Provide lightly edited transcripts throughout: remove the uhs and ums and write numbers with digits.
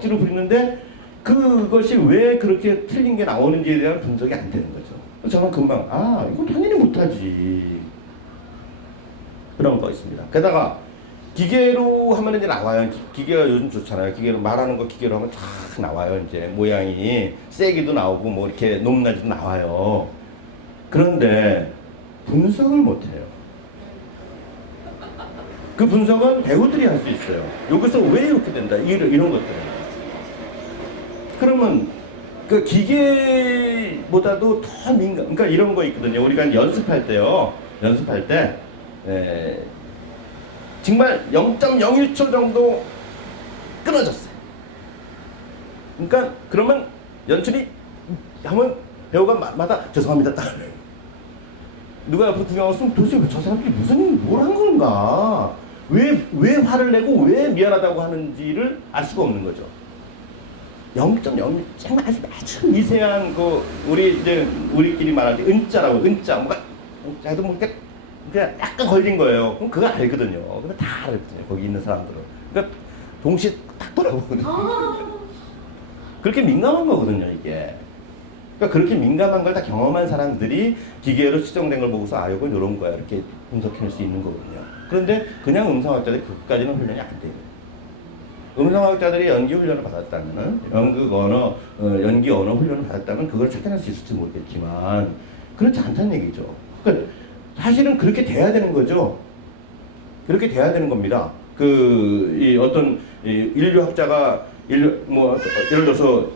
억지로 부리는데 그것이 왜 그렇게 틀린 게 나오는지에 대한 분석이 안 되는 거죠. 저는 금방 이건 당연히 못하지. 그런 거 있습니다. 게다가 기계로 하면 이제 나와요. 기계가 요즘 좋잖아요. 기계로 말하는 거 기계로 하면 쫙 나와요. 이제 모양이 세기도 나오고 뭐 이렇게 높낮이도 나와요. 그런데 분석을 못해요. 그 분석은 배우들이 할 수 있어요. 여기서 왜 이렇게 된다 이런 것들. 그러면 그 기계보다도 더 민감. 그러니까 이런 거 있거든요. 우리가 연습할 때요. 연습할 때 정말 0.01초 정도 끊어졌어요. 그러니까 그러면 연출이 하면 배우가 마다 죄송합니다. 누가 옆에 구경 왔으면 도대체 저 사람들이 뭘 한 건가? 왜 화를 내고 왜 미안하다고 하는지를 알 수가 없는 거죠. 0.0 정말 아주 미세한 우리끼리 말할 때 은자 뭐가 자도 뭐 그냥 약간 걸린 거예요. 그럼 그거 알거든요. 근데 다 알거든요. 거기 있는 사람들은. 그러니까 동시에 딱 돌아보거든요. 그렇게 민감한 거거든요, 이게. 그러니까 그렇게 민감한 걸 다 경험한 사람들이 기계로 측정된 걸 보고서 이건 이런 거야. 이렇게 분석해낼 수 있는 거거든요. 그런데 그냥 음성학자들이 그것까지는 훈련이 안 돼요. 음성학자들이 연기 훈련을 받았다면, 연기 언어 훈련을 받았다면 그걸 찾아낼 수 있을지 모르겠지만, 그렇지 않다는 얘기죠. 그러니까 사실은 그렇게 돼야 되는 거죠. 그렇게 돼야 되는 겁니다. 어떤 인류학자가 예를 들어서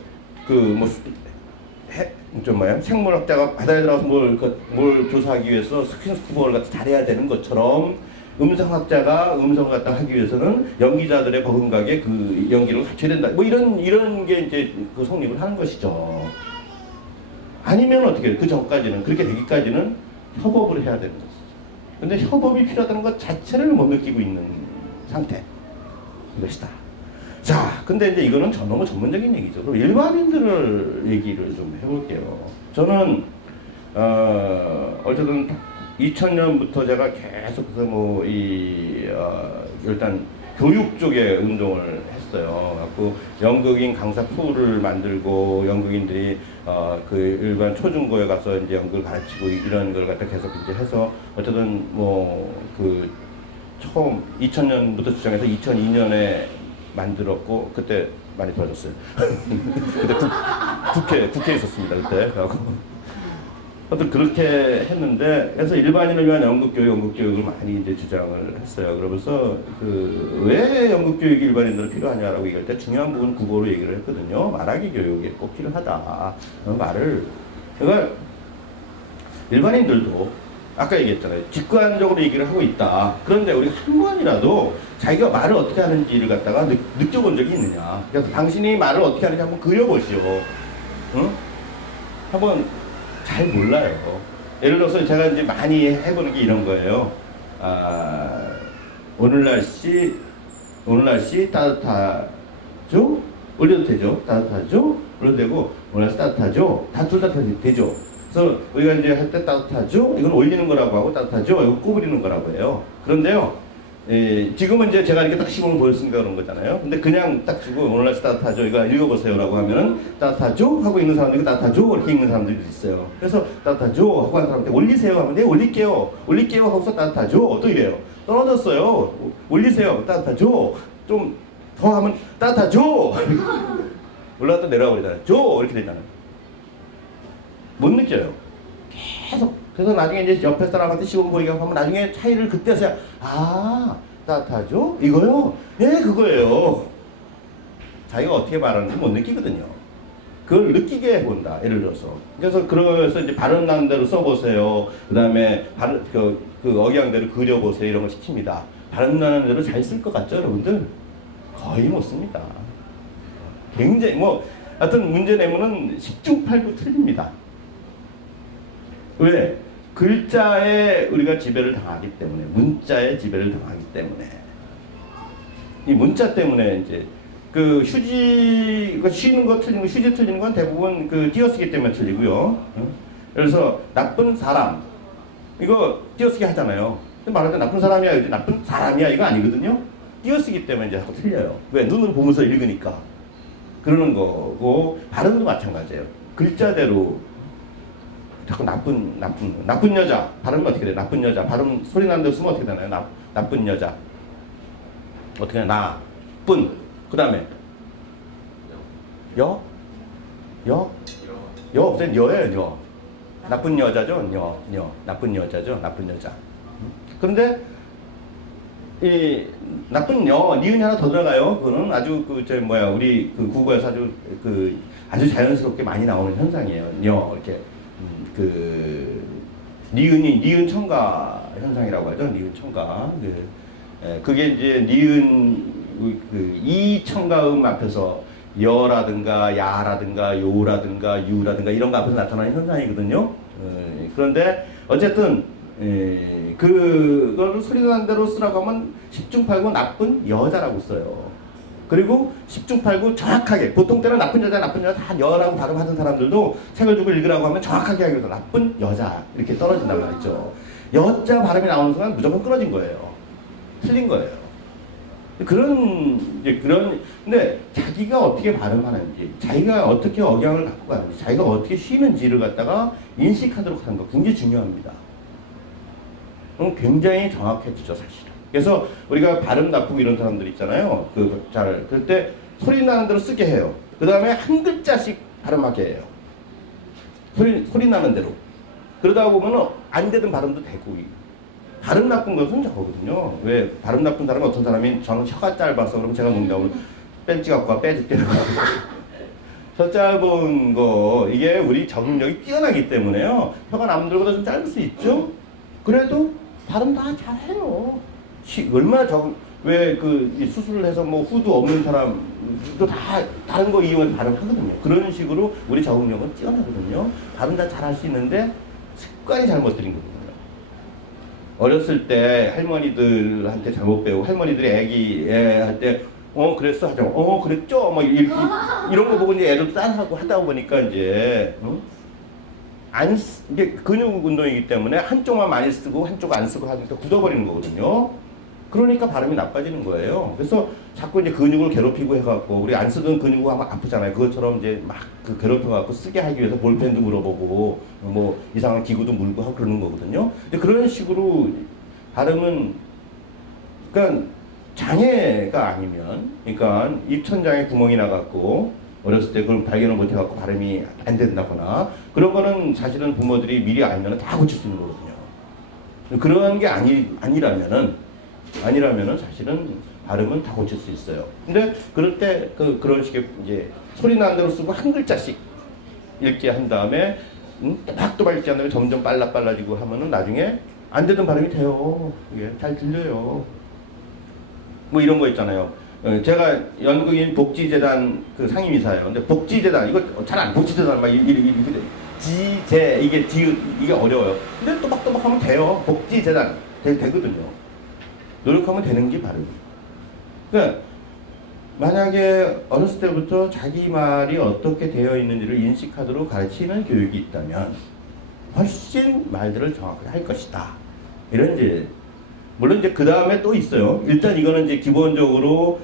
생물학자가 바다에 들어가서 뭘 조사하기 위해서 스킨스쿠버를 갖다 잘해야 되는 것처럼 음성학자가 음성을 갖다 하기 위해서는 연기자들의 버금가게 그 연기를 갖춰야 된다. 뭐 이런 게 이제 그 성립을 하는 것이죠. 아니면 어떻게 해요? 그 전까지는 그렇게 되기까지는 협업을 해야 되는 것이죠. 근데 협업이 필요하다는 것 자체를 못 느끼고 있는 상태 이것이다. 자, 근데 이제 이거는 너무 전문적인 얘기죠. 그럼 일반인들을 얘기를 좀 해볼게요. 저는 어쨌든 2000년부터 제가 계속해서 일단 교육 쪽에 운동을 했어요. 그래갖고 연극인 강사 풀을 만들고 연극인들이 그 일반 초중고에 가서 이제 연극을 가르치고 이런 걸 갖다 계속 이제 해서 어쨌든 처음 2000년부터 주장해서 2002년에 만들었고 그때 많이 도와줬어요. 그때 국회에 있었습니다. 그때. 하여튼 그렇게 했는데, 그래서 일반인을 위한 연극교육을 많이 이제 주장을 했어요. 그러면서 왜 연극교육이 일반인들은 필요하냐라고 얘기할 때 중요한 부분 국어로 얘기를 했거든요. 말하기 교육이 꼭 필요하다. 그러니까 일반인들도 아까 얘기했잖아요. 직관적으로 얘기를 하고 있다. 그런데 우리 한 번이라도 자기가 말을 어떻게 하는지를 갖다가 느껴본 적이 있느냐. 그래서 당신이 말을 어떻게 하는지 한번 그려보시오. 응? 한번 잘 몰라요. 예를 들어서 제가 이제 많이 해보는 게 이런 거예요. 오늘 날씨 따뜻하죠? 올려도 되죠? 따뜻하죠? 올려도 되고, 오늘 날씨 따뜻하죠? 둘 다 되죠? 그래서 우리가 이제 할 때 따뜻하죠? 이건 올리는 거라고 하고 따뜻하죠? 이거 구부리는 거라고 해요. 그런데요, 지금은 이제 제가 이렇게 딱 시범을 보였으니까 그런 거잖아요. 근데 그냥 딱 주고 오늘 날씨 따뜻하죠? 이거 읽어보세요 라고 하면은 따뜻하죠? 하고 있는 사람들이 따뜻하죠? 이렇게 읽는 사람들이 있어요. 그래서 따뜻하죠? 하고 하는 사람한테 올리세요 하면 네 올릴게요 하고서 따뜻하죠? 또 이래요. 떨어졌어요. 올리세요. 따뜻하죠? 좀 더 하면 따뜻하죠? 올라갔다 내려가고 그러잖아요. 죠? 이렇게 되잖아요. 못 느껴요. 계속. 그래서 나중에 이제 옆에 사람한테 시범 보이게 하면 나중에 차이를 그때서야 따뜻하죠? 이거요? 예, 그거예요. 자기가 어떻게 말하는지 못 느끼거든요. 그걸 느끼게 해본다. 예를 들어서. 그래서 이제 발음 나는 대로 써보세요. 그 다음에 그 억양대로 그려보세요. 이런 걸 시킵니다. 발음 나는 대로 잘 쓸 것 같죠, 여러분들? 거의 못 씁니다. 굉장히 하여튼 문제 내면은 10중 8구 틀립니다. 왜? 글자에 우리가 지배를 당하기 때문에, 문자에 지배를 당하기 때문에. 이 문자 때문에 이제 쉬는 거 틀리는 거, 휴지 틀리는 건 대부분 띄어쓰기 때문에 틀리고요. 그래서 나쁜 사람, 이거 띄어쓰기 하잖아요. 근데 말할 때 나쁜 사람이야, 이제 나쁜 사람이야 이거 아니거든요. 띄어쓰기 때문에 이제 자꾸 틀려요. 왜? 눈으로 보면서 읽으니까. 그러는 거고 발음도 마찬가지예요. 글자대로 자꾸 나쁜 여자 발음은 어떻게 돼? 나쁜 여자 발음 소리 나는 데 쓰면 어떻게 되나요? 나쁜 여자 어떻게 해? 나쁜 그 다음에 여 없어요. 여예요. 나쁜 여자죠. 나쁜 여자죠. 나쁜 여자. 그런데 이 나쁜 니은이 하나 더 들어가요. 그거는 아주 우리 그 국어에서 아주 자연스럽게 많이 나오는 현상이에요. 이렇게 니은 첨가 현상이라고 하죠. 니은 첨가. 그게 이제 니은 이 첨가음 앞에서 여라든가 야라든가 요라든가 유라든가 이런 거 앞에서 나타나는 현상이거든요. 그런데 어쨌든 그걸 소리 나는 대로 쓰라고 하면 10중 8구 나쁜 여자라고 써요. 그리고 10중 8구 정확하게 보통 때는 나쁜 여자 다 여라고 발음하던 사람들도 책을 두고 읽으라고 하면 정확하게 하기 위해서 나쁜 여자 이렇게 떨어진단 말이죠. 여자 발음이 나오는 순간 무조건 끊어진 거예요. 틀린 거예요. 근데 자기가 어떻게 발음하는지, 자기가 어떻게 억양을 갖고 가는지, 자기가 어떻게 쉬는지를 갖다가 인식하도록 하는 거 굉장히 중요합니다. 그럼 굉장히 정확해지죠, 사실은. 그래서 우리가 발음 나쁘고 이런 사람들 있잖아요. 그럴 때 소리 나는 대로 쓰게 해요. 그 다음에 한 글자씩 발음하게 해요. 소리 나는 대로. 그러다 보면 안 되던 발음도 되고. 발음 나쁜 것은 저거거든요. 왜 발음 나쁜 사람은 어떤 사람이 저는 혀가 짧아서 그럼 제가 농담으로 뺀지 갖고 와 빼줄게. 혀 짧은 거 이게 우리 적응력이 뛰어나기 때문에요. 혀가 남들보다 좀 짧을 수 있죠. 그래도 발음 다 잘해요. 얼마나 왜 수술을 해서 뭐 후두 없는 사람도 다 다른 거 이용해서 발음하거든요. 그런 식으로 우리 적응력은 뛰어나거든요. 발음 다 잘할 수 있는데 습관이 잘못 들인 거거든요. 어렸을 때 할머니들한테 잘못 배우고 할머니들이 애 할 때 그랬어 하죠. 그랬죠. 뭐 이런 거 보고 이제 애를 따라하고 하다 보니까 이제 이게 근육 운동이기 때문에 한쪽만 많이 쓰고 한쪽 안 쓰고 하니까 굳어버리는 거거든요. 그러니까 발음이 나빠지는 거예요. 그래서 자꾸 이제 근육을 괴롭히고 해갖고 우리 안 쓰던 근육이 하면 아프잖아요. 그것처럼 이제 막 괴롭혀갖고 쓰게 하기 위해서 볼펜도 물어보고 뭐 이상한 기구도 물고 하고 그러는 거거든요. 근데 그런 식으로 발음은 그러니까 장애가 아니면 그러니까 입천장에 구멍이 나갖고 어렸을 때 그걸 발견을 못해갖고 발음이 안 된다거나 그런 거는 사실은 부모들이 미리 알면 다 고칠 수 있는 거거든요. 그런 게 아니라면은 사실은 발음은 다 고칠 수 있어요. 근데 그럴 때 그런 식의 이제 소리 나는 대로 쓰고 한 글자씩 읽게 한 다음에 또박또박 읽게 한 다음에 점점 빨라지고 하면은 나중에 안 되던 발음이 돼요. 이게 잘 들려요. 뭐 이런 거 있잖아요. 제가 연극인 복지재단 상임이사예요. 근데 복지재단 이거 복지재단 막 이렇게 이게 어려워요. 근데 또박또박 하면 돼요. 복지재단 되거든요. 노력하면 되는 게 발음이에요. 그러니까 만약에 어렸을 때부터 자기 말이 어떻게 되어 있는지를 인식하도록 가르치는 교육이 있다면 훨씬 말들을 정확하게 할 것이다. 이런 이제 물론 이제 그 다음에 또 있어요. 일단 이거는 이제 기본적으로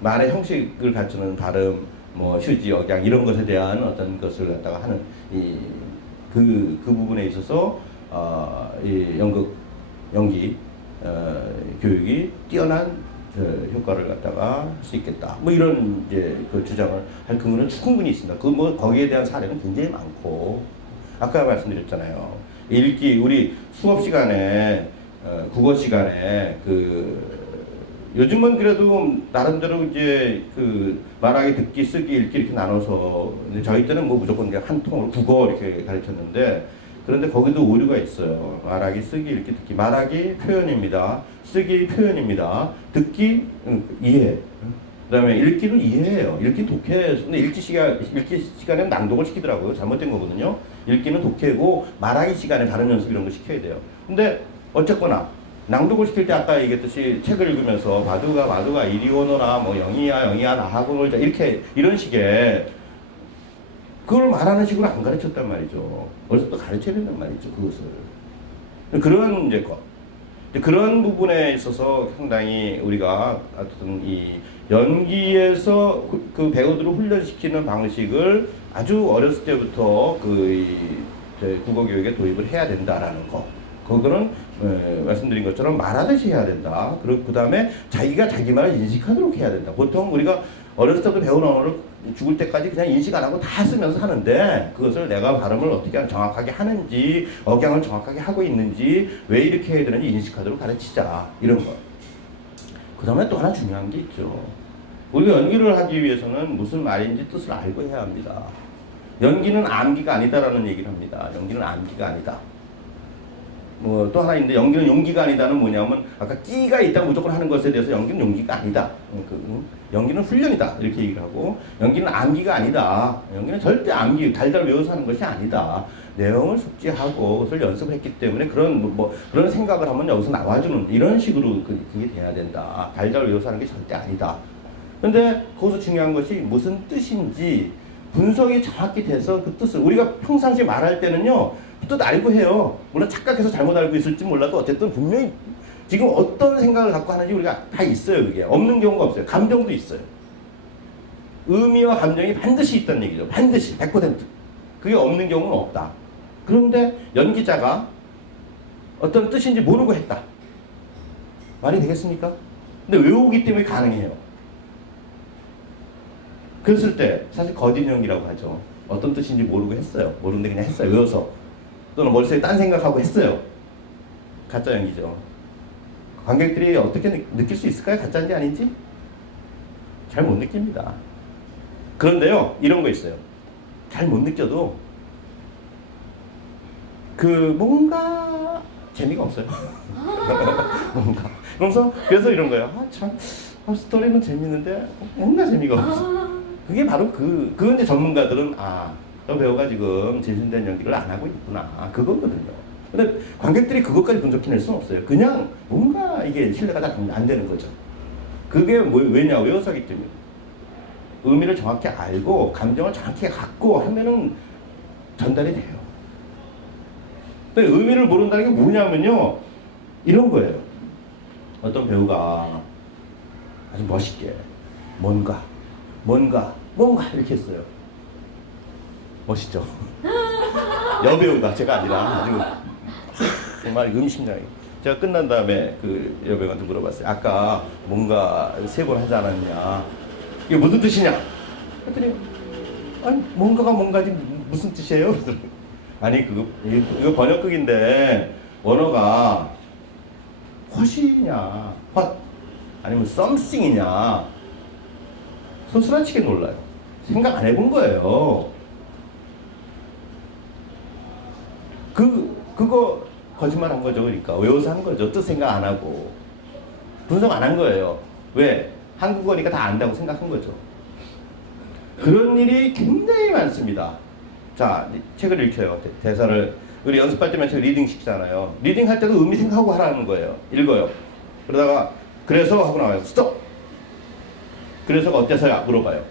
말의 형식을 갖추는 발음, 휴지, 억양 이런 것에 대한 어떤 것을 갖다가 하는 그 부분에 있어서 이 연기 교육이 뛰어난 효과를 갖다가 할 수 있겠다. 뭐 이런 이제 주장을 할 근거는 충분히 있습니다. 거기에 대한 사례는 굉장히 많고 아까 말씀드렸잖아요. 읽기 우리 수업 시간에 국어 시간에 요즘은 그래도 나름대로 이제 말하기, 듣기, 쓰기, 읽기 이렇게 나눠서 근데 저희 때는 무조건 그냥 한 통으로 국어 이렇게 가르쳤는데 그런데 거기도 오류가 있어요. 말하기, 쓰기, 읽기, 듣기. 말하기 표현입니다. 쓰기 표현입니다. 듣기 이해. 그다음에 읽기는 이해예요. 읽기 독해. 근데 읽기 시간에 낭독을 시키더라고요. 잘못된 거거든요. 읽기는 독해고 말하기 시간에 발음 연습 이런 거 시켜야 돼요. 근데 어쨌거나 낭독을 시킬 때 아까 얘기했듯이 책을 읽으면서 마두가 이리 오너라 뭐 영이야 나하고 놀자 이런 식의 그걸 말하는 식으로 안 가르쳤단 말이죠. 어디서부터 가르쳐야 된단 말이죠. 그것을. 그런 이제 거. 그런 부분에 있어서 상당히 우리가 어떤 이 연기에서 그 배우들을 훈련시키는 방식을 아주 어렸을 때부터 국어 교육에 도입을 해야 된다라는 거. 그거는 말씀드린 것처럼 말하듯이 해야 된다. 그리고 그 다음에 자기가 자기 말을 인식하도록 해야 된다. 보통 우리가 어렸을 때부터 배운 언어를 죽을 때까지 그냥 인식 안 하고 다 쓰면서 하는데 그것을 내가 발음을 어떻게 정확하게 하는지 억양을 정확하게 하고 있는지 왜 이렇게 해야 되는지 인식하도록 가르치자. 이런 거. 그 다음에 또 하나 중요한 게 있죠. 우리가 연기를 하기 위해서는 무슨 말인지 뜻을 알고 해야 합니다. 연기는 암기가 아니다라는 얘기를 합니다. 연기는 암기가 아니다. 뭐 또 하나 있는데 연기는 용기가 아니다는 뭐냐면 아까 끼가 있다고 무조건 하는 것에 대해서 연기는 용기가 아니다. 연기는 훈련이다 이렇게 얘기를 하고 연기는 암기가 아니다. 연기는 절대 암기 달달 외워서 하는 것이 아니다. 내용을 숙지하고 그것을 연습했기 때문에 그런 그런 생각을 하면 여기서 나와주는 이런 식으로 그게 돼야 된다. 달달 외워서 하는 게 절대 아니다. 근데 거기서 중요한 것이 무슨 뜻인지 분석이 정확히 돼서 그 뜻을 우리가 평상시에 말할 때는요 뜻 알고 해요. 물론 착각해서 잘못 알고 있을지 몰라도 어쨌든 분명히 지금 어떤 생각을 갖고 하는지 우리가 다 있어요. 그게 없는 경우가 없어요. 감정도 있어요. 의미와 감정이 반드시 있다는 얘기죠. 반드시 100%. 그게 없는 경우는 없다. 그런데 연기자가 어떤 뜻인지 모르고 했다. 말이 되겠습니까? 근데 외우기 때문에 가능해요. 그랬을 때 사실 거짓 연기라고 하죠. 어떤 뜻인지 모르고 했어요. 모르는데 그냥 했어요. 외워서. 또는 머릿속에 딴 생각하고 했어요. 가짜 연기죠. 관객들이 어떻게 느낄 수 있을까요? 가짜인지 아닌지? 잘 못 느낍니다. 그런데요, 이런 거 있어요. 잘 못 느껴도 뭔가 재미가 없어요. 뭔가. 그래서 이런 거예요. 스토리는 재밌는데 뭔가 재미가 없어. 그게 바로 그건 이제 전문가들은 저 배우가 지금 진실된 연기를 안 하고 있구나. 그거거든요. 근데 관객들이 그것까지 분석해낼 수는 없어요. 그냥 뭔가 이게 신뢰가 잘 안 되는 거죠. 그게 왜냐? 외워서 하기 때문에. 의미를 정확히 알고 감정을 정확히 갖고 하면은 전달이 돼요. 근데 의미를 모른다는 게 뭐냐면요. 이런 거예요. 어떤 배우가 아주 멋있게 뭔가 이렇게 했어요. 멋있죠? 여배우가 제가 아니라 아주 정말 의미심장하게. 제가 끝난 다음에 그 여배우한테 물어봤어요. 아까 뭔가 3번 하지 않았냐? 이게 무슨 뜻이냐? 그랬더니 아니 뭔가가 뭔가지 무슨 뜻이에요? 아니 이거 번역극인데 원어가 what이냐, what 아니면 something이냐 소스라치게 놀라요. 생각 안 해본 거예요. 그거 거짓말 한 거죠. 그러니까 외워서 한 거죠. 뜻 생각 안 하고 분석 안 한 거예요. 왜? 한국어니까 다 안다고 생각한 거죠. 그런 일이 굉장히 많습니다. 자, 책을 읽혀요. 대사를 우리 연습할 때만 책 리딩 시키잖아요. 리딩 할 때도 의미 생각하고 하라는 거예요. 읽어요. 그러다가 그래서 하고 나와요. 스톱. 그래서가 어때서야? 물어봐요.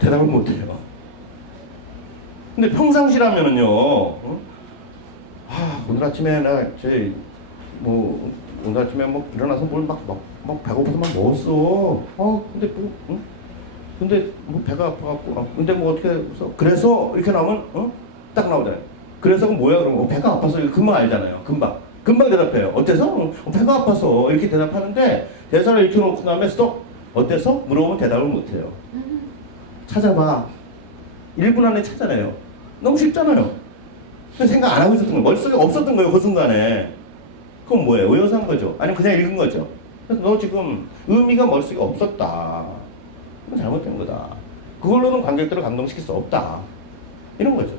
대답을 못해요. 근데 평상시라면은요, 오늘 아침에 오늘 아침에 일어나서 뭘 배고파서 막 먹었어. 근데 배가 아파갖고, 근데 어떻게 해서, 그래서 이렇게 나오면, 딱 나오잖아요. 그래서 뭐야, 그러면, 배가 아파서, 이거 금방 알잖아요. 금방 대답해요. 어때서? 배가 아파서. 이렇게 대답하는데, 대사를 읽혀놓고 나면, 스톱! 어때서? 물어보면 대답을 못해요. 찾아봐. 1분 안에 찾아내요. 너무 쉽잖아요. 근데 생각 안 하고 있었던 거예요. 머릿속에 없었던 거예요, 그 순간에. 그건 뭐예요? 외워서 한 거죠? 아니면 그냥 읽은 거죠? 그래서 너 지금 의미가 머릿속에 없었다. 그건 잘못된 거다. 그걸로는 관객들을 감동시킬 수 없다. 이런 거죠.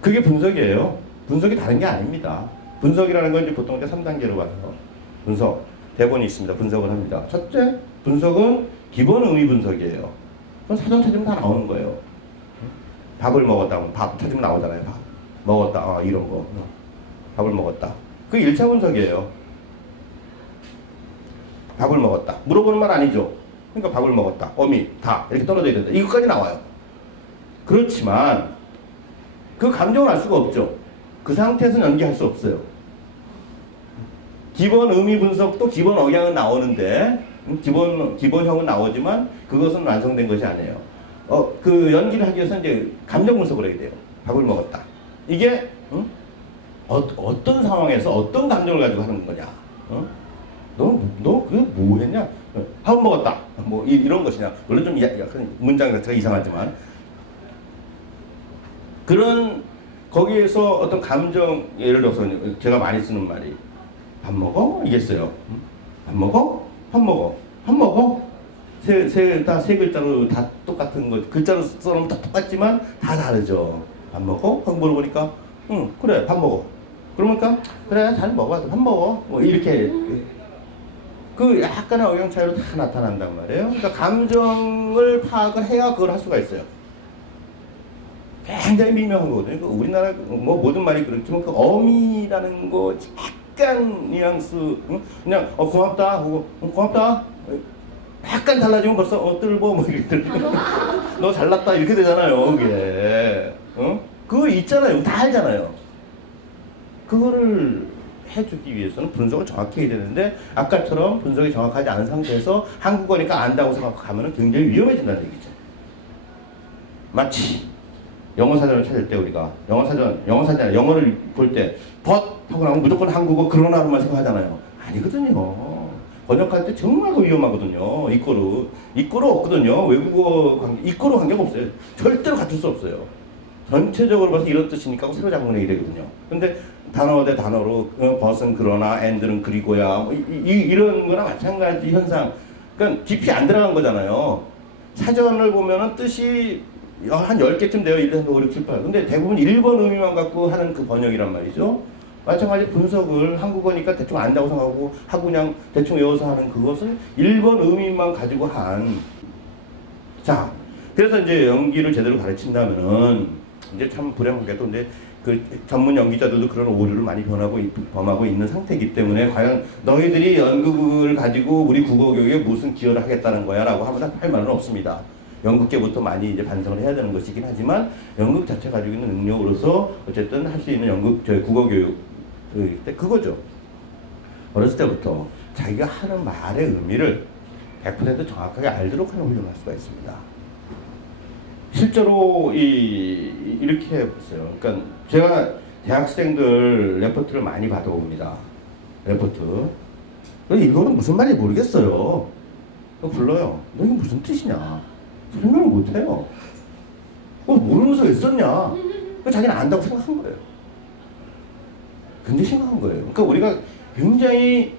그게 분석이에요. 분석이 다른 게 아닙니다. 분석이라는 건 이제 보통 이제 3단계로 가서 분석, 대본이 있습니다. 분석을 합니다. 첫째, 분석은 기본 의미 분석이에요. 그건 사전 찾으면 다 나오는 거예요. 밥을 먹었다. 밥 찾으면 나오잖아요. 밥. 먹었다. 이런 거. 밥을 먹었다. 그게 1차 분석이에요. 밥을 먹었다. 물어보는 말 아니죠. 그러니까 밥을 먹었다. 어미, 다. 이렇게 떨어져야 된다. 이것까지 나와요. 그렇지만 그 감정을 알 수가 없죠. 그 상태에서는 연기할 수 없어요. 기본 의미 분석도 기본 억양은 나오는데 기본형은 나오지만 그것은 완성된 것이 아니에요. 그 연기를 하기 위해서 이제 감정 분석을 해야 돼요. 밥을 먹었다. 이게 어떤 상황에서 어떤 감정을 가지고 하는 거냐? 너 그게 뭐 했냐? 밥 먹었다. 뭐 이런 것이냐? 물론 좀 약간 문장 자체가 이상하지만 그런 거기에서 어떤 감정 예를 들어서 제가 많이 쓰는 말이 밥 먹어? 이겠어요. 밥 먹어? 밥 먹어? 밥 먹어? 다 세 글자로 다 똑같은 거 글자로 써놓으면 다 똑같지만 다 다르죠. 밥 먹어? 하고 물어보니까 응 그래 밥 먹어. 그러니까 그래 잘 먹어 밥 먹어 뭐 이렇게 그 약간의 억양 차이로 다 나타난단 말이에요. 그러니까 감정을 파악을 해야 그걸 할 수가 있어요. 굉장히 미묘한 거거든요. 우리나라 뭐 모든 말이 그렇지만 그 어미라는 거 약간 뉘앙스 그냥 고맙다 하고 고맙다 약간 달라지면 벌써 뜰보 뭐 이렇게 너 잘났다 이렇게 되잖아요. 그게 그거 있잖아요. 다 알잖아요. 그거를 해주기 위해서는 분석을 정확히 해야 되는데 아까처럼 분석이 정확하지 않은 상태에서 한국어니까 안다고 생각하면 굉장히 위험해진다는 얘기죠. 마치 영어 사전을 찾을 때 우리가 영어를 볼 때 but 하고 나면 무조건 한국어 그러나로만 생각하잖아요. 아니거든요. 번역할 때 정말 위험하거든요. 이꼬로 없거든요. 외국어 관계 이꼬로 관계가 없어요. 절대로 갖출 수 없어요. 전체적으로 봐서 이런 뜻이니까 새로 작문하게 되거든요. 근데 단어 대 단어로 벗은 그러나 and는 그리고야 뭐 이런 거랑 마찬가지 현상. 그러니까 깊이 안 들어간 거잖아요. 사전을 보면은 뜻이 한 10개쯤 돼요. 1, 2, 3, 4, 5, 6, 7, 8. 근데 대부분 일본 의미만 갖고 하는 그 번역이란 말이죠. 마찬가지 분석을 한국어니까 대충 안다고 생각하고 하고 그냥 대충 외워서 하는 그것을 일본 의미만 가지고 한. 자, 그래서 이제 연기를 제대로 가르친다면은 이제 참 불행하게도 이제 그 전문 연기자들도 그런 오류를 많이 범하고 있는 상태이기 때문에 과연 너희들이 연극을 가지고 우리 국어 교육에 무슨 기여를 하겠다는 거야라고 하면 할 말은 없습니다. 연극계부터 많이 이제 반성을 해야 되는 것이긴 하지만 연극 자체 가지고 있는 능력으로서 어쨌든 할 수 있는 국어 교육 그거죠. 어렸을 때부터 자기가 하는 말의 의미를 100% 정확하게 알도록 하는 훈련을 할 수가 있습니다. 실제로 이렇게 해봤어요. 그러니까 제가 대학생들 레포트를 많이 받아봅니다. 레포트. 이거는 무슨 말인지 모르겠어요. 불러요. 너 이게 무슨 뜻이냐? 설명을 못해요. 모르면서 왜 썼냐? 자기는 안다고 생각한 거예요. 굉장히 심각한 거예요. 그러니까 우리가 굉장히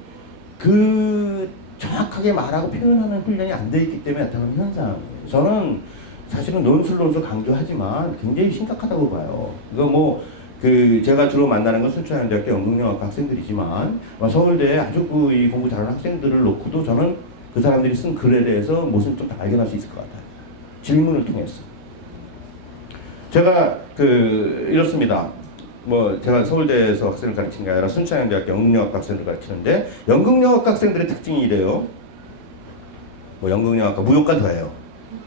정확하게 말하고 표현하는 훈련이 안 돼 있기 때문에 나타나는 현상이에요. 저는 사실은 논술 강조하지만 굉장히 심각하다고 봐요. 이거 제가 주로 만나는 건 순천향대학교 연극영화과 학생들이지만 서울대에 아주 이 공부 잘하는 학생들을 놓고도 저는 그 사람들이 쓴 글에 대해서 무슨 좀 발견할 수 있을 것 같아요. 질문을 통해서. 제가 이렇습니다. 제가 서울대에서 학생을 가르치는 게 아니라 순천향대학교 연극영화과 학생을 가르치는데 연극영화과 학생들의 특징이 이래요. 연극영화과 무용과도 해요.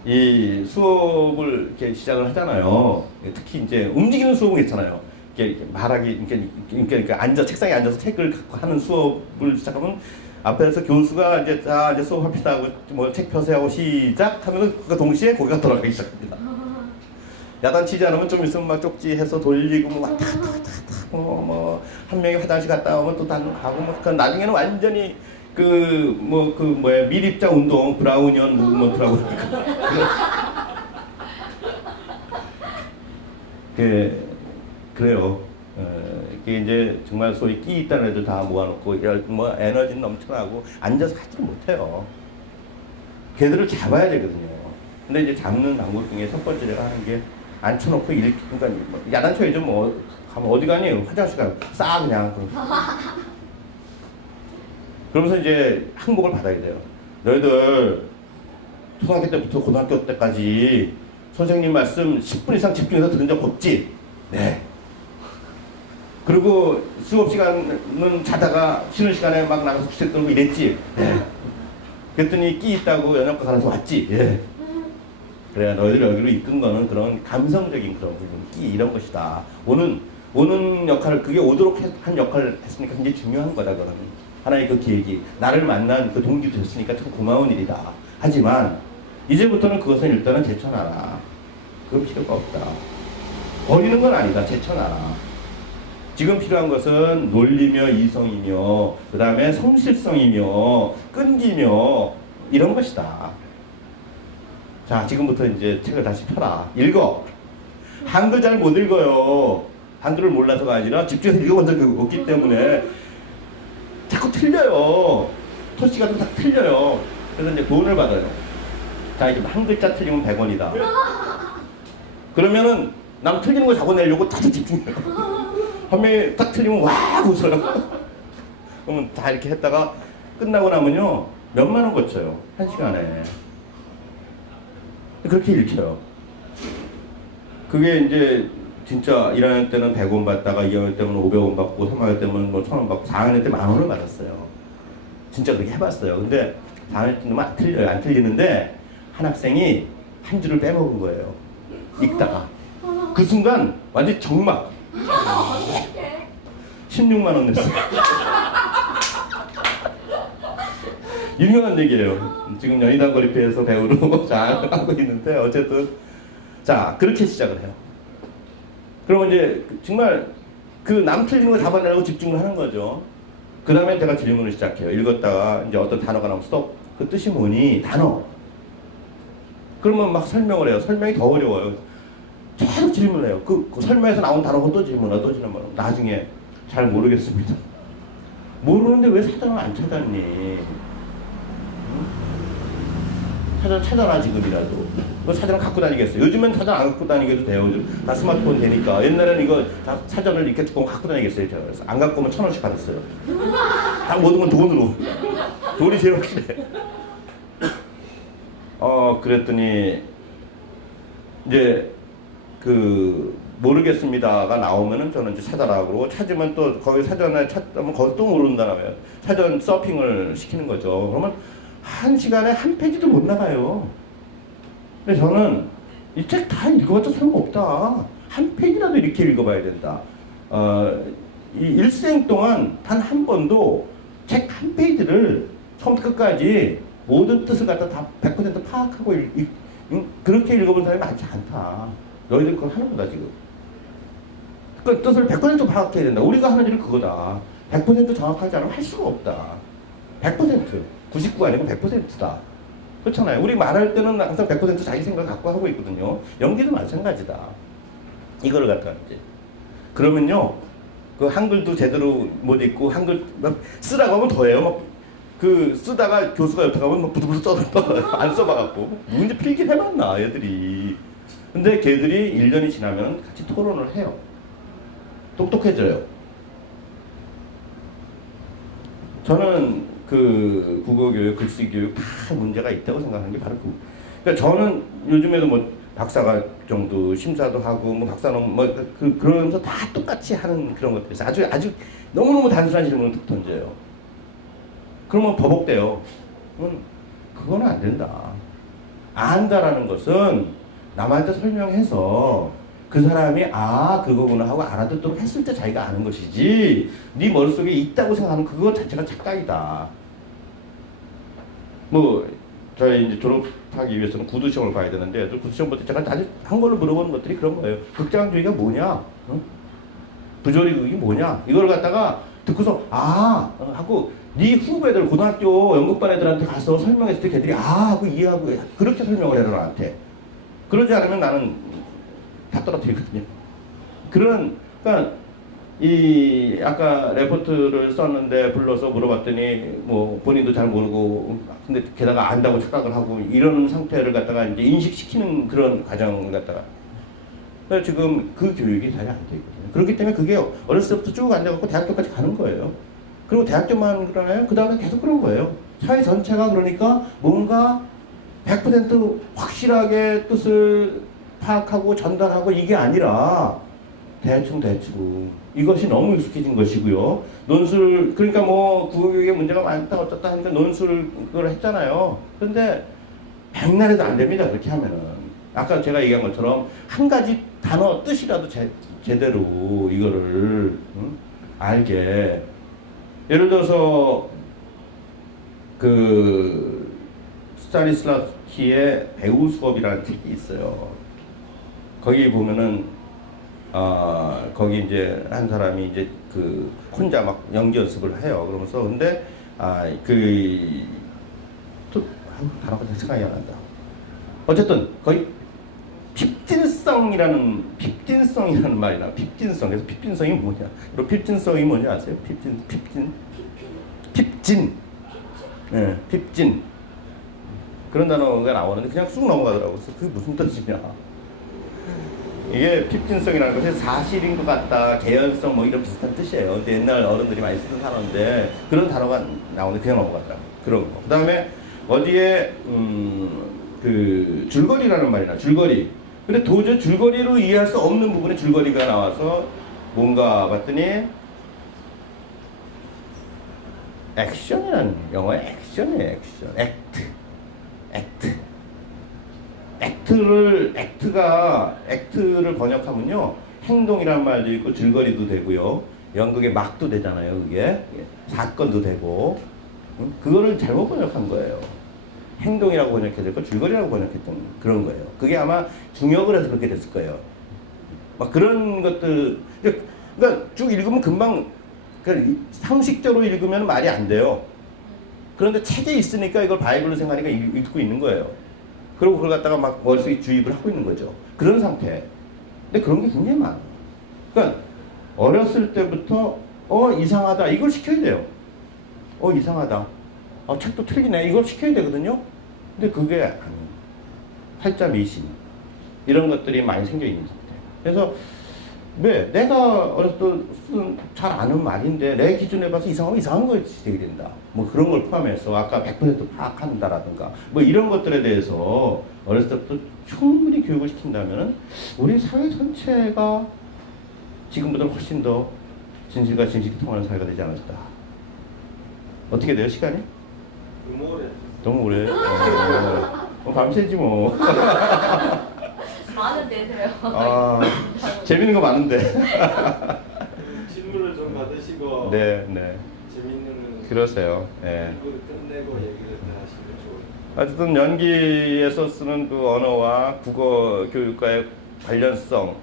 이 수업을 이렇게 시작을 하잖아요. 특히 이제 움직이는 수업은 괜찮아요. 이렇게 말하기, 그러니까 책상에 앉아서 책을 갖고 하는 수업을 시작하면 앞에서 교수가 이제 수업합시다 하고 책 펴세요 하고 시작하면 그 동시에 고개가 돌아가기 시작합니다. 야단치지 않으면 좀 있으면 막 쪽지해서 돌리고 왔다 한 명이 화장실 갔다 오면 또 다른 가고 나중에는 완전히 밀입자 운동 브라우니언 무브먼트라고 그래요. 이게 이제 정말 소위 끼 있다는 애들 다 모아놓고 에너지는 넘쳐나고 앉아서 하지를 못해요. 걔들을 잡아야 되거든요. 근데 이제 잡는 방법 중에 첫 번째 제가 하는 게 앉혀놓고 그러니까 야단쳐야죠. 가면 어디 가니? 화장실 가면 싹 그냥. 그러면서 이제 항복을 받아야 돼요. 너희들 초등학교 때부터 고등학교 때까지 선생님 말씀 10분 이상 집중해서 들은 적 없지? 네. 그리고 수업 시간은 자다가 쉬는 시간에 막 나가서 구색 떨고 이랬지? 네. 그랬더니 끼 있다고 연합과 가서 왔지? 예. 그래야 너희들 여기로 이끈 거는 그런 감성적인 그런 부분, 끼 이런 것이다. 오는 역할을, 그게 오도록 한 역할을 했으니까 굉장히 중요한 거다, 그거는. 하나의 그 계획이 나를 만난 그 동기도 됐으니까 참 고마운 일이다. 하지만 이제부터는 그것은 일단은 제쳐놔라. 그건 필요가 없다. 버리는 건 아니다. 제쳐놔라. 지금 필요한 것은 논리며 이성이며 그 다음에 성실성이며 끈기며 이런 것이다. 자, 지금부터 이제 책을 다시 펴라. 읽어. 한글 잘 못 읽어요. 한글을 몰라서가 아니라 집중해서 읽어본 적이 없기 때문에 자꾸 틀려요. 토시 같은 거 다 틀려요. 그래서 이제 돈을 받아요. 자, 이제 한 글자 틀리면 100원이다. 그러면은 남 틀리는 거 잡아내려고 다들 집중해요. 한 명이 딱 틀리면 와 웃어요. 그러면 다 이렇게 했다가 끝나고 나면요 몇만 원 거쳐요. 1시간에. 그렇게 읽혀요. 그게 이제 진짜 1학년 때는 100원 받다가 2학년 때는 500원 받고 3학년 때는 뭐 1000원 받고 4학년 때 10,000원을 받았어요. 진짜 그렇게 해봤어요. 근데 4학년 때는 안 틀려요. 안 틀리는데 한 학생이 한 줄을 빼먹은 거예요. 읽다가. 그 순간 완전 정막. 16만 원 냈어요. 유명한 얘기예요. 지금 연희당 거리표에서 배우로 잘 하고 있는데 어쨌든 자 그렇게 시작을 해요. 그러면 이제 정말 그 남 틀리는 거 잡아내려고 집중을 하는 거죠. 그 다음에 제가 질문을 시작해요. 읽었다가 이제 어떤 단어가 나오면 스톱. 그 뜻이 뭐니? 단어. 그러면 막 설명을 해요. 설명이 더 어려워요. 계속 질문을 해요. 그 설명에서 나온 단어가 또 질문하고 또 질문하고 나중에 잘 모르겠습니다. 모르는데 왜 사전을 안 찾았니? 응? 사전 찾아라 지금이라도. 그 사전을 갖고 다니겠어요. 요즘엔 사전 안 갖고 다니게도 돼요. 요즘 다 스마트폰 되니까. 옛날에는 이거 다 사전을 이렇게 뚜껑 갖고 다니겠어요. 제가 그래서 안 갖고 오면 1,000원씩 받았어요. 다 모든 건 돈으로. 돈이 제일 확실해. 그랬더니 이제 그 모르겠습니다가 나오면은 저는 이제 찾아라 그러고 찾으면 또 거기 사전에 찾으면 거기 또 모른다고요. 사전 서핑을 시키는 거죠. 그러면 1시간에 한 페이지도 못 나가요. 근데 저는 이 책 다 읽어봤자 소용없다. 한 페이지라도 이렇게 읽어봐야 된다. 이 일생 동안 단 한 번도 책 한 페이지를 처음부터 끝까지 모든 뜻을 갖다 다 100% 파악하고 그렇게 읽어본 사람이 많지 않다. 너희들 그걸 하는 거다 지금. 그 뜻을 100% 파악해야 된다. 우리가 하는 일은 그거다. 100% 정확하지 않으면 할 수가 없다. 100%. 99가 아니고 100%다. 그렇잖아요. 우리 말할 때는 항상 100% 자기 생각 갖고 하고 있거든요. 연기도 마찬가지다. 이거를 갖다가 이제. 그러면요. 그 한글도 제대로 못 읽고 한글 막 쓰라고 하면 더해요. 막 그 쓰다가 교수가 옆에 가면 막 부들부들 써요. 안 써봐갖고. 문제 필기 해봤나 애들이. 근데 걔들이 1년이 지나면 같이 토론을 해요. 똑똑해져요. 저는 그 국어교육, 글씨교육 다 문제가 있다고 생각하는 게 바로 그러니까 저는 요즘에도 뭐 박사과 정도 심사도 하고 뭐 박사논문 뭐 그러면서 다 똑같이 하는 그런 것들이 있어요. 아주 너무너무 단순한 질문을 툭 던져요. 그러면 버벅대요. 그건 안 된다. 안다라는 것은 남한테 설명해서 그 사람이 그거구나 하고 알아듣도록 했을 때 자기가 아는 것이지 네 머릿속에 있다고 생각하는 그거 자체가 착각이다. 뭐 저희 이제 졸업하기 위해서는 구두 시험을 봐야 되는데 구두 시험 볼 때 제가 아주 한 걸로 물어보는 것들이 그런 거예요. 극장주의가 뭐냐? 부조리극이 뭐냐? 이걸 갖다가 듣고서 하고 네 후배들 고등학교 연극반 애들한테 가서 설명했을 때 걔들이 하고 이해하고 그렇게 설명을 해라 나한테. 그러지 않으면 나는 다 떨어뜨리거든요. 그러니까 이 아까 레포트를 썼는데 불러서 물어봤더니 뭐 본인도 잘 모르고 근데 게다가 안다고 착각을 하고 이런 상태를 갖다가 이제 인식시키는 그런 과정을 갖다가 그래서 지금 그 교육이 잘 안 돼 있거든요. 그렇기 때문에 그게 어렸을 때부터 쭉 앉아갖고 대학교까지 가는 거예요. 그리고 대학교만 그러나요? 그 다음에 계속 그런 거예요. 사회 전체가 그러니까 뭔가 100% 확실하게 뜻을 파악하고 전달하고 이게 아니라 대충 이것이 너무 익숙해진 것이고요. 논술 그러니까 뭐 국어교육에 문제가 많다 어쩌다 하는데 논술을 했잖아요. 그런데 백날에도 안 됩니다. 그렇게 하면은 아까 제가 얘기한 것처럼 한 가지 단어 뜻이라도 제대로 이거를 알게 예를 들어서 그 스타니슬라스키의 배우 수업이라는 책이 있어요. 거기 보면은 거기 이제 한 사람이 이제 그 혼자 막 연기 연습을 해요. 그러면서 근데 또 단어가 생각이 안 난다. 어쨌든 거의 핍진성이라는 말이나 핍진성. 그래서 핍진성이 뭐냐? 그리고 핍진성이 뭐냐 아세요? 핍진. 네, 핍진. 그런 단어가 나오는데 그냥 쑥 넘어가더라고. 그래서 그게 무슨 뜻이냐? 이게 핍진성이라는 것이 사실인 것 같다, 개연성 뭐 이런 비슷한 뜻이에요. 근데 옛날 어른들이 많이 쓰던 단어인데 그런 단어가 나오는데 그냥 넘어갔다. 그런 거. 그다음에 어디에 그 줄거리라는 말이나 줄거리. 근데 도저히 줄거리로 이해할 수 없는 부분에 줄거리가 나와서 뭔가 봤더니 액션이라는 영어의 액션이에요. 액션. 액트를 번역하면요 행동이라는 말도 있고 줄거리도 되고요 연극의 막도 되잖아요. 그게 사건도 되고 그거를 잘못 번역한 거예요. 행동이라고 번역해야 될 거 줄거리라고 번역했던 그런 거예요. 그게 아마 중역을 해서 그렇게 됐을 거예요. 막 그런 것들 그러니까 쭉 읽으면 금방 상식적으로 읽으면 말이 안 돼요. 그런데 책에 있으니까 이걸 바이블로 생각하니까 읽고 있는 거예요. 그리고 그걸 갖다가 막 머릿속에 주입을 하고 있는 거죠. 그런 상태. 근데 그런 게 굉장히 많아요. 그러니까 어렸을 때부터 이상하다 이걸 시켜야 돼요. 이상하다. 책도 틀리네 이걸 시켜야 되거든요. 근데 그게 아니에요. 살짝 미신 이런 것들이 많이 생겨 있는 상태. 그래서 왜 내가 어렸을 때 잘 아는 말인데 내 기준에 봐서 이상한 것이 되게 된다. 뭐 그런 걸 포함해서 아까 100% 파악한다라든가 뭐 이런 것들에 대해서 어렸을 때부터 충분히 교육을 시킨다면 우리 사회 전체가 지금보다 훨씬 더 진실과 진실이 통하는 사회가 되지 않을까. 어떻게 돼요 시간이? 너무 오래. 밤새지 뭐. 많은데 돼요. 재밌는 거 많은데. 질문을 좀 받으시고. 네. 재밌는. 그러세요. 네. 끝내고 얘기를 다 하시면 좋을. 어쨌든 연기에서 쓰는 그 언어와 국어 교육과의 관련성,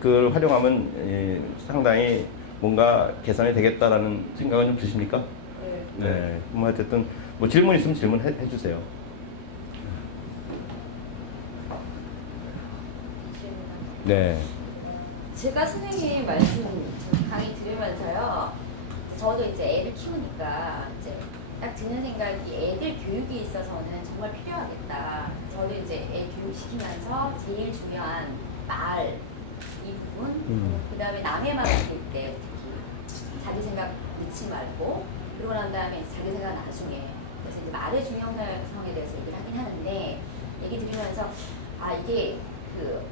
그걸 활용하면 상당히 뭔가 개선이 되겠다라는 생각은 좀 드십니까? 네. 뭐 어쨌든 뭐 질문 있으면 질문해 주세요. 네. 제가 선생님 말씀 강의 들으면서요. 저도 이제 애를 키우니까 이제 딱 드는 생각이 애들 교육에 있어서는 정말 필요하겠다. 저도 이제 애 교육시키면서 제일 중요한 말 이 부분, 그 다음에 남의 말 들을 때 특히 자기 생각 넣지 말고 그러고 난 다음에 자기 생각 나중에 그래서 이제 말의 중요성에 대해서 얘기를 하긴 하는데 얘기 들으면서 이게 그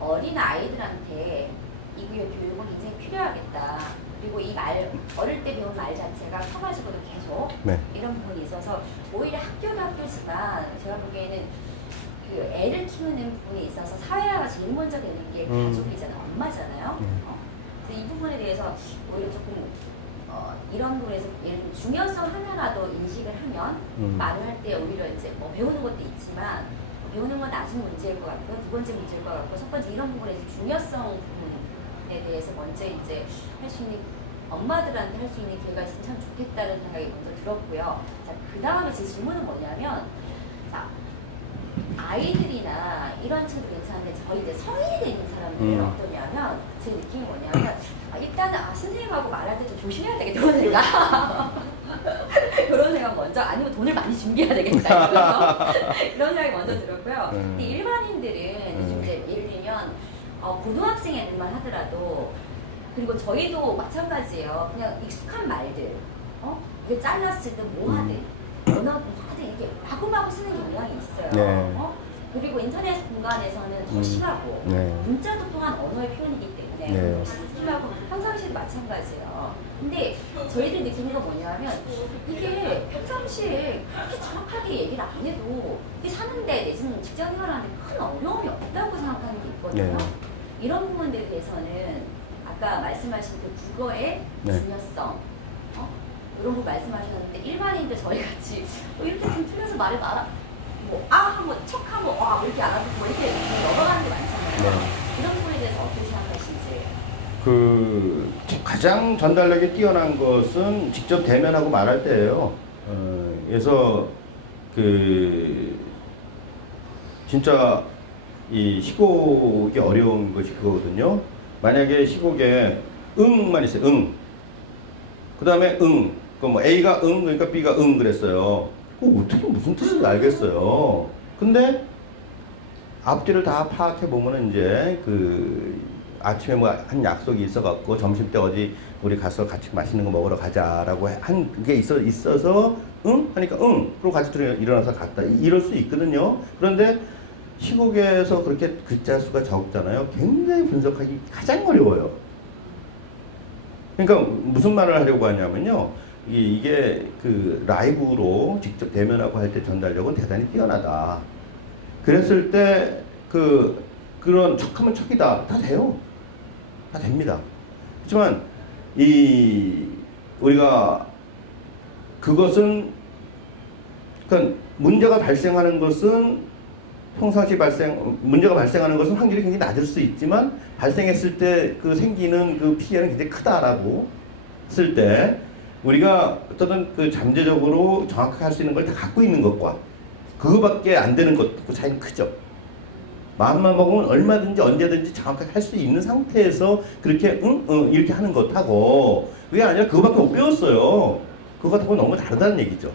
어린 아이들한테 이 구역 교육은 굉장히 필요하겠다. 그리고 이 말 어릴 때 배운 말 자체가 커가지고도 계속 이런 부분이 있어서 오히려 학교도 학교지만 제가 보기에는 그 애를 키우는 부분에 있어서 사회화가 제일 먼저 되는 게 가족이잖아요. 엄마잖아요. 그래서 이 부분에 대해서 오히려 조금 이런 부분에서 예를 들면 중요성 하나라도 인식을 하면 말을 할 때 오히려 이제 뭐 배우는 것도 있지만 배우는 건 나중 문제일 것 같고 두 번째 문제일 것 같고 첫 번째 이런 부분에서 중요성 부분에 대해서 먼저 이제 할 수 있는 엄마들한테 할 수 있는 기회가 있으면 참 좋겠다는 생각이 먼저 들었고요. 자, 그 다음에 제 질문은 뭐냐면 자, 아이들이나 이런 친구도 괜찮은데 저희 이제 성인이 되는 사람들은 어떠냐면 제 느낌이 뭐냐면 일단은 선생님하고 말할 때 좀 조심해야 되겠다 그런 생각 그런 생각 먼저 아니면 돈을 많이 준비해야 되겠다 이런 생각이 먼저 들었고요. 근데 일반인들은 이제 예를 들면 고등학생 애들만 하더라도 그리고 저희도 마찬가지예요. 그냥 익숙한 말들 이게 잘랐을 때 뭐 하든 언어 뭐 하든 이렇게 마구마구 쓰는 경향이 있어요. 네. 그리고 인터넷 공간에서는 더 심하고 문자도 또한 언어의 표현이기 때문에 더 심하고 평상시에도 마찬가지예요. 근데 저희들 느끼는 건 뭐냐면 이게 평상시에 그렇게 정확하게 얘기를 안 해도 이게 사는데 내지는 직장 생활하는데 큰 어려움이 없다고 생각하는 게 있거든요. 이런 부분들에 대해서는 아까 말씀하신 그 국어의 중요성 이런 거 말씀하셨는데 일반인들 저희 같이 이렇게 좀 틀려서 말을 한번 척하면 왜 이렇게 안 하고 이렇게 넘어가는 게 많잖아요. 이런 부분에 대해서 어떻게 생각하시는지? 가장 전달력이 뛰어난 것은 직접 대면하고 말할 때예요. 그래서 진짜 이 시곡이 어려운 것이 그거거든요. 만약에 시곡에 응만 있어요. 응. 그 다음에 응. 뭐 A가 응, 그러니까 B가 응 그랬어요. 어떻게 무슨 뜻인지 알겠어요. 근데 앞뒤를 다 파악해 보면은 이제 아침에 뭐 한 약속이 있어갖고 점심 때 어디 우리 가서 같이 맛있는 거 먹으러 가자라고 한 게 있어서 응 하니까 응 그리고 같이 일어나서 갔다 이럴 수 있거든요. 그런데 시국에서 그렇게 글자 수가 적잖아요. 굉장히 분석하기 가장 어려워요. 그러니까 무슨 말을 하려고 하냐면요. 이게 라이브로 직접 대면하고 할 때 전달력은 대단히 뛰어나다. 그랬을 때 그런 척하면 척이다. 다 돼요. 다 됩니다. 하지만 우리가 그것은 그러니까 문제가 발생하는 것은 평상시 문제가 발생하는 것은 확률이 굉장히 낮을 수 있지만 발생했을 때 생기는 피해는 굉장히 크다라고 했을 때 우리가 어떤 잠재적으로 정확하게 할 수 있는 걸 다 갖고 있는 것과 그거밖에 안 되는 것과 차이는 크죠. 마음만 먹으면 얼마든지 언제든지 정확하게 할 수 있는 상태에서 그렇게 이렇게 하는 것하고 그게 아니라 그거밖에 못 배웠어요. 그것하고 너무 다르다는 얘기죠.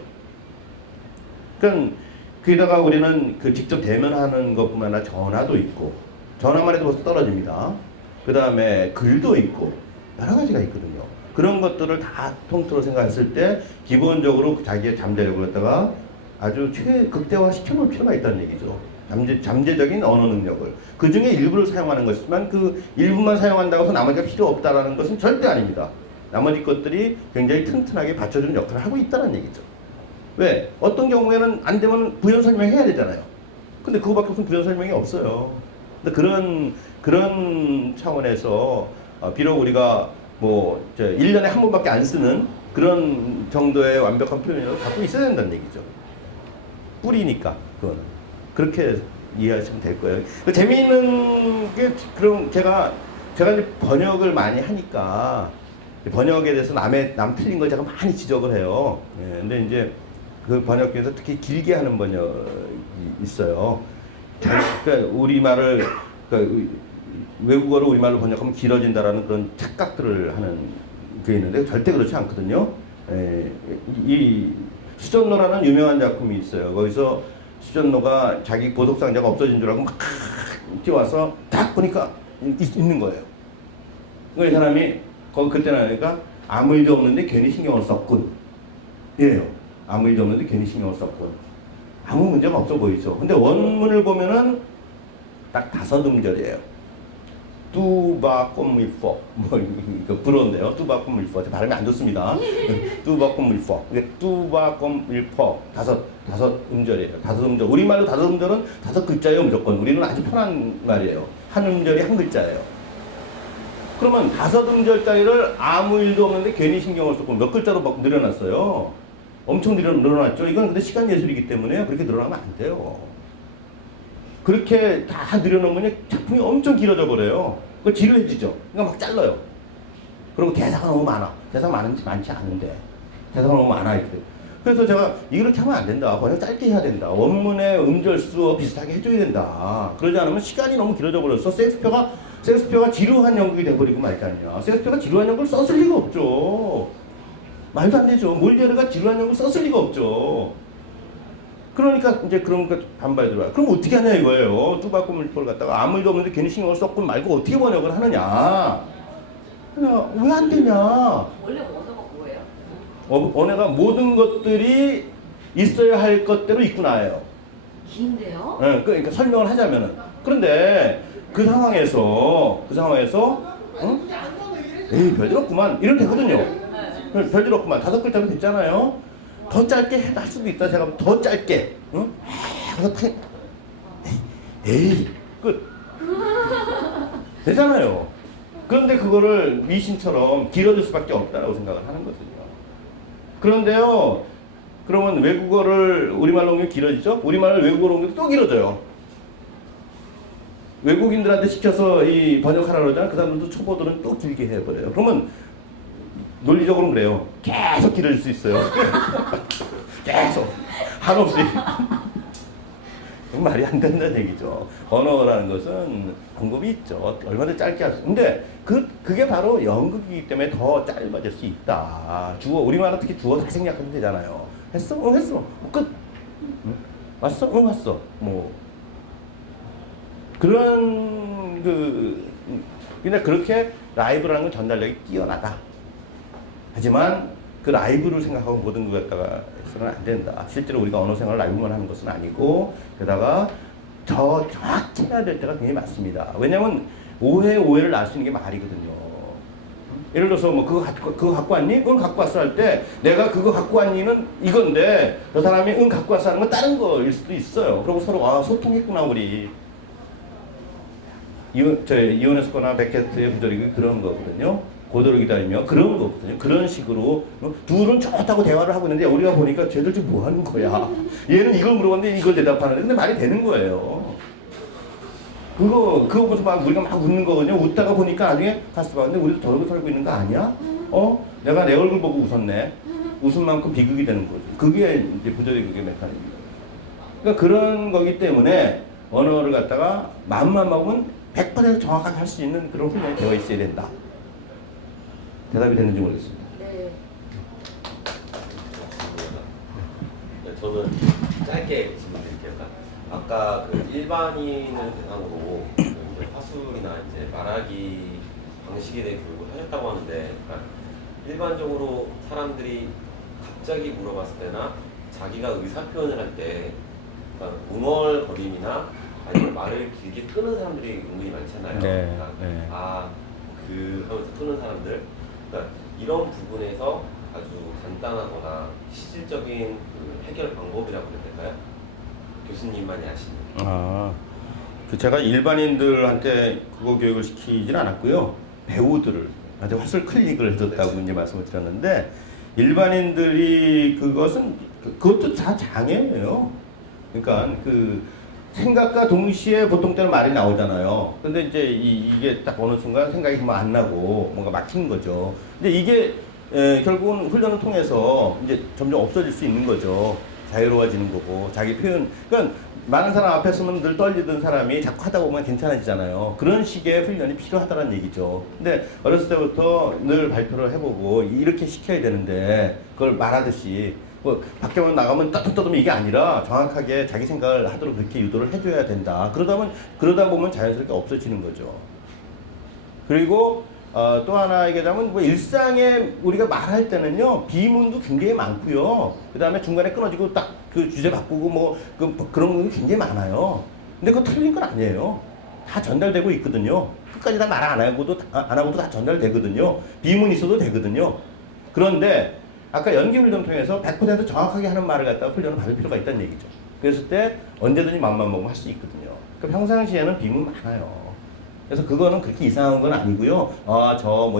그러니까 거기다가 우리는 직접 대면하는 것뿐만 아니라 전화도 있고 전화만 해도 벌써 떨어집니다. 그 다음에 글도 있고 여러 가지가 있거든요. 그런 것들을 다 통틀어 생각했을 때 기본적으로 자기의 잠재력을 갖다가 아주 극대화 시켜놓을 필요가 있다는 얘기죠. 잠재적인 언어 능력을 그 중에 일부를 사용하는 것이지만 그 일부만 사용한다고 해서 나머지가 필요 없다라는 것은 절대 아닙니다. 나머지 것들이 굉장히 튼튼하게 받쳐주는 역할을 하고 있다는 얘기죠. 왜? 어떤 경우에는 안 되면 부연 설명해야 되잖아요. 근데 그거밖에 무슨 부연 설명이 없어요. 근데 그런 차원에서 비록 우리가 1년에 한 번밖에 안 쓰는 그런 정도의 완벽한 표현을 갖고 있어야 된다는 얘기죠. 뿌리니까 그거는. 그렇게 이해하시면 될 거예요. 재미있는 게 그럼 제가 이제 번역을 많이 하니까 번역에 대해서 남 틀린 걸 제가 많이 지적을 해요. 예, 근데 이제 그 번역 중에서 특히 길게 하는 번역이 있어요. 그러니까 우리말을 외국어로 우리말로 번역하면 길어진다라는 그런 착각들을 하는 게 있는데 절대 그렇지 않거든요. 예, 이 수전노라는 유명한 작품이 있어요. 거기서 수전노가 자기 보석상자가 없어진 줄 알고 막 뛰어와서 딱 보니까 있는 거예요. 그 사람이 그때는 하니까 아무 일도 없는데 괜히 신경을 썼군. 이래요. 아무 일도 없는데 괜히 신경을 썼군. 아무 문제가 없어 보이죠. 근데 원문을 보면은 딱 5음절이에요. 뚜바꼼밀포 이거 불어인데요. 뚜바꼼밀포 발음이 안 좋습니다. 뚜바꼼밀포 이게 뚜바꼼밀포 5 음절이에요. 5음절 우리말로 5음절은 5글자예요. 무조건 우리는 아주 편한 말이에요. 한 음절이 한 글자예요. 그러면 5음절짜리를 아무 일도 없는데 괜히 신경을 썼고 몇 글자로 막 늘어났어요. 엄청 늘어났죠. 이건 근데 시간 예술이기 때문에 그렇게 늘어나면 안 돼요. 그렇게 다 늘여놓으면 작품이 엄청 길어져 버려요. 그거 지루해지죠. 그러니까 막 잘라요. 그리고 대사가 너무 많아. 대사가 많지 않은데 대사가 너무 많아 이렇게. 그래서 제가 이렇게 하면 안 된다. 번역 짧게 해야 된다. 원문의 음절수 비슷하게 해줘야 된다. 그러지 않으면 시간이 너무 길어져 버렸어. 셰익스피어가 지루한 연극이 돼버리고 말지 않냐. 셰익스피어가 지루한 연극을 썼을 리가 없죠. 말도 안 되죠. 몰리에르가 지루한 연극을 썼을 리가 없죠. 그러니까 이제 그런 거 반발이 들어와요. 그럼 어떻게 하냐 이거예요. 뚜바꼼밀포를 갖다가 아무 일도 없는데 괜히 신경을 썼고 말고 어떻게 번역을 하느냐. 왜 안 되냐. 원래 언어가 뭐예요? 언어가 모든 것들이 있어야 할 것대로 있구나예요. 긴데요? 네, 그러니까 설명을 하자면은. 그런데 그 상황에서 응? 에이 별일 없구만 이러면 되거든요. 별일 없구만 5글자면 됐잖아요. 더 짧게 할 수도 있다. 제가 더 짧게 응? 에이 끝 되잖아요. 그런데 그거를 미신처럼 길어질 수밖에 없다라고 생각을 하는 거거든요. 그런데요, 그러면 외국어를 우리말로 옮기면 길어지죠? 우리말을 외국어로 옮기면 또 길어져요. 외국인들한테 시켜서 이 번역하라고 그러잖아. 그 사람들도 초보들은 또 길게 해버려요. 그러면 논리적으로는 그래요. 계속 길어질 수 있어요. 계속. 한없이. 말이 안 된다는 얘기죠. 언어라는 것은 방법이 있죠. 얼마나 짧게 할 수. 근데 그게 바로 연극이기 때문에 더 짧아질 수 있다. 주어, 우리말은 특히 주어 다 생략하면 되잖아요. 했어? 응, 했어. 끝. 응? 왔어? 응, 왔어. 뭐. 그런, 근데 그렇게 라이브라는 건 전달력이 뛰어나다. 하지만 그 라이브를 생각하고 모든 걸 갖다가 해서는 안 된다. 실제로 우리가 언어 생활을 라이브만 하는 것은 아니고, 게다가 더 정확히 해야 될 때가 굉장히 많습니다. 왜냐면 오해를 낳을 수 있는 게 말이거든요. 예를 들어서 뭐 그거 갖고 왔니? 응 갖고 왔어 할 때 내가 그거 갖고 왔니는 이건데 저 사람이 응 갖고 왔어 하는 건 다른 거일 수도 있어요. 그리고 서로 소통했구나 우리. 이온에스코나 베케트의 부조리가 그런 거거든요. 고도를 기다리며 그런 거거든요. 그런 식으로 둘은 좋다고 대화를 하고 있는데 우리가 보니까 쟤들 지금 뭐 하는 거야? 얘는 이걸 물어봤는데 이걸 대답하는데 근데 말이 되는 거예요. 그거 보면서 막 우리가 막 웃는 거거든요. 웃다가 보니까 나중에 가서 봐. 근데 우리도 저러고 살고 있는 거 아니야? 내가 내 얼굴 보고 웃었네. 웃은 만큼 비극이 되는 거죠. 그게 이제 부조리극의 메커니즘입니다. 그러니까 그런 거기 때문에 언어를 갖다가 마음만 먹으면 100% 정확하게 할 수 있는 그런 훈련이 되어 있어야 된다. 대답이 되는지 모르겠습니다. 네. 네, 저는 짧게 질문드릴게요. 아까 그 일반인을 대상으로 이제 화술이나 이제 말하기 방식에 대해 교육을 하셨다고 하는데, 그러니까 일반적으로 사람들이 갑자기 물어봤을 때나 자기가 의사 표현을 할 때, 그러니까 웅얼거림이나 아니면 말을 길게 끄는 사람들이 은근히 많잖아요. 네, 그러니까 네. 하면서 끄는 사람들. 그러니까 이런 부분에서 아주 간단하거나 실질적인 그 해결 방법이라고 해야 될까요? 교수님만이 아시는. 제가 일반인들한테 그거 교육을 시키진 않았고요. 배우들한테 화술 클릭을 해줬다고 이제 말씀을 드렸는데, 일반인들이 그것도 다 장애예요. 그러니까 생각과 동시에 보통 때는 말이 나오잖아요. 근데 이제 이게 딱 어느 순간 생각이 안 나고 뭔가 막히는 거죠. 근데 이게 결국은 훈련을 통해서 이제 점점 없어질 수 있는 거죠. 자유로워지는 거고, 자기 표현. 그러니까 많은 사람 앞에 서면 늘 떨리던 사람이 자꾸 하다 보면 괜찮아지잖아요. 그런 식의 훈련이 필요하다는 얘기죠. 근데 어렸을 때부터 늘 발표를 해보고 이렇게 시켜야 되는데 그걸 말하듯이 밖에만 나가면 따뜻따뜻 이게 아니라 정확하게 자기 생각을 하도록 그렇게 유도를 해줘야 된다. 그러다 보면 자연스럽게 없어지는 거죠. 그리고 또 하나 얘기하자면 일상에 우리가 말할 때는요, 비문도 굉장히 많고요. 그 다음에 중간에 끊어지고 딱 그 주제 바꾸고 그런 게 굉장히 많아요. 근데 그거 틀린 건 아니에요. 다 전달되고 있거든요. 끝까지 다 말 안 하고도 다 전달되거든요. 비문이 있어도 되거든요. 그런데 아까 연기 훈련 통해서 100% 정확하게 하는 말을 갖다가 훈련을 받을 필요가 있다는 얘기죠. 그랬을 때 언제든지 마음만 먹으면 할 수 있거든요. 그럼 평상시에는 비문 많아요. 그래서 그거는 그렇게 이상한 건 아니고요.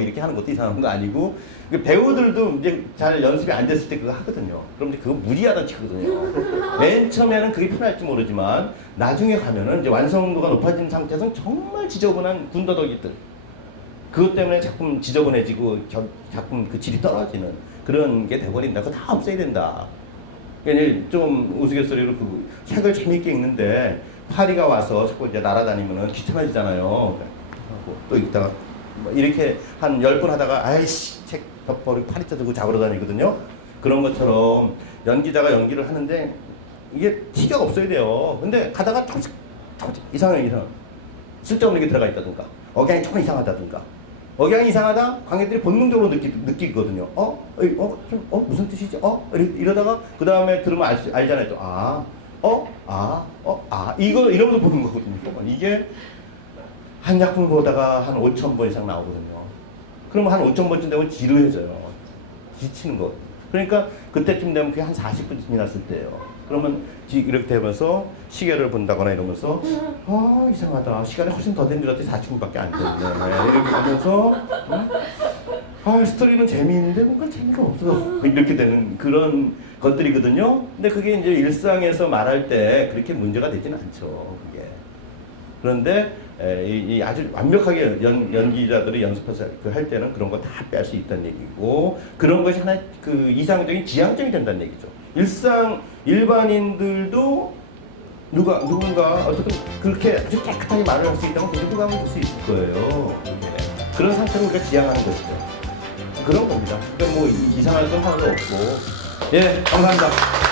이렇게 하는 것도 이상한 거 아니고, 배우들도 이제 잘 연습이 안 됐을 때 그거 하거든요. 그럼 이제 그거 무리하다 치거든요. 맨 처음에는 그게 편할지 모르지만, 나중에 가면은 이제 완성도가 높아진 상태에서는 정말 지저분한 군더더기들. 그것 때문에 자꾸 지저분해지고, 자꾸 그 질이 떨어지는 그런 게 돼버린다. 그거 다 없애야 된다. 그러니까 좀 우스갯소리로 책을 재밌게 읽는데, 파리가 와서 자꾸 이제 날아다니면은 귀찮아지잖아요. 또 읽다가 이렇게 한 10번 하다가 아이씨 책 덮어버리고 파리자 들고 잡으러 다니거든요. 그런 것처럼 연기자가 연기를 하는데 이게 티가 없어야 돼요. 근데 가다가 조금씩 이상 쓸데없는 게 들어가 있다든가 억양이 조금 이상하다든가, 억양이 이상하다 관객들이 본능적으로 느끼거든요. 무슨 뜻이지? 이러다가 그 다음에 들으면 알잖아요. 또 이러면서 보는 거거든요. 이게 한 작품 보다가 한 5,000번 이상 나오거든요. 그러면 한 5,000번쯤 되면 지루해져요. 지치는 거. 그러니까 그때쯤 되면 그게 한 40분 지났을 때예요. 그러면 이렇게 되면서 시계를 본다거나 이러면서 이상하다. 시간이 훨씬 더 된 줄 알았더니 40분밖에 안 됐네. 이렇게 하면서 스토리는 재미있는데 뭔가 재미가 없어. 이렇게 되는 그런 것들이거든요. 근데 그게 이제 일상에서 말할 때 그렇게 문제가 되지는 않죠. 그게. 그런데 이 아주 완벽하게 연기자들이 연습해서 할 때는 그런 거 다 뺄 수 있다는 얘기고, 그런 것이 하나의 그 이상적인 지향점이 된다는 얘기죠. 일반인들도 누군가 어쨌든 그렇게 아주 깨끗하게 말을 할 수 있다면 그렇게 호감을 줄 수 있을 거예요. 그런 상태를 우리가 지향하는 것이죠. 그런 겁니다. 그러니까 뭐 이상할 건 하나도 없고. 예, 감사합니다.